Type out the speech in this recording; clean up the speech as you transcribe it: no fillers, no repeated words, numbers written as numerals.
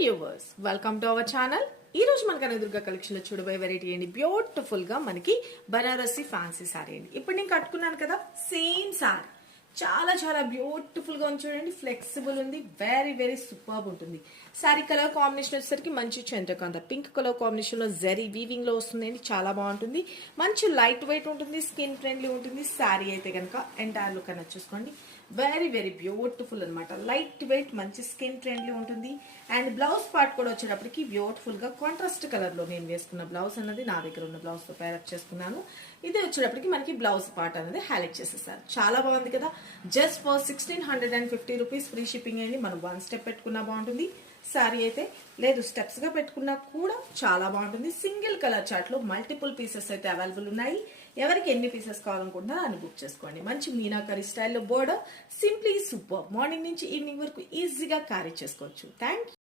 Viewers welcome to our channel. ఈ రోజు మనకు ఎదురుగా కలెక్షన్ లో చూడబోయే వెరైటీ అండి, బ్యూటిఫుల్ గా మనకి బనారసి ఫ్యాన్సీ సారీ అండి. ఇప్పుడు నేను కట్టుకున్నాను కదా సేమ్ సారీ, చాలా చాలా బ్యూటిఫుల్ గా ఉంది చూడండి. ఫ్లెక్సిబుల్ ఉంది, వెరీ వెరీ సూపర్బ్ ఉంటుంది. సారీ కలర్ కాంబినేషన్ వచ్చేసరికి మంచి చంద్రకాంత పింక్ కలర్ కాంబినేషన్ లో జరీ వీవింగ్ లో వస్తుందండి. చాలా బాగుంటుంది, మంచి లైట్ వెయిట్ ఉంటుంది, స్కిన్ ఫ్రెండ్లీ ఉంటుంది. సారీ అయితే కనుక ఎంటైర్ లుక్ అని చూసుకోండి, వెరీ వెరీ బ్యూటిఫుల్ అనమాట. లైట్ వెయిట్, మంచి స్కిన్ ఫ్రెండ్లీ ఉంటుంది. అండ్ బ్లౌజ్ పార్ట్ కూడా వచ్చేటప్పటికి బ్యూటిఫుల్ గా కాంట్రాస్ట్ కలర్ లో నేను వేసుకున్న బ్లౌజ్ అన్నది నా దగ్గర ఉన్న బ్లౌజ్ తో పేరప్ చేసుకున్నాను. ఇది వచ్చేటప్పటికి మనకి బ్లౌజ్ పార్ట్ అనేది హైలైట్ చేసేసారు. చాలా బాగుంది కదా. Just for 1650 rupees free shipping అయింది. మనం వన్ స్టెప్ పెట్టుకున్నా బాగుంటుంది. సారీ అయితే లేదు, స్టెప్స్ గా పెట్టుకున్నా కూడా చాలా బాగుంటుంది. సింగిల్ కలర్ చార్ట్ లో మల్టిపుల్ పీసెస్ అయితే అవైలబుల్ ఉన్నాయి. ఎవరికి ఎన్ని పీసెస్ కావాలనుకుంటున్నారో అని బుక్ చేసుకోండి. మంచి మీనాకరీ స్టైల్లో బోర్డర్, సింప్లీ సూపర్. మార్నింగ్ నుంచి ఈవినింగ్ వరకు ఈజీగా క్యారీ చేసుకోవచ్చు. Thank you.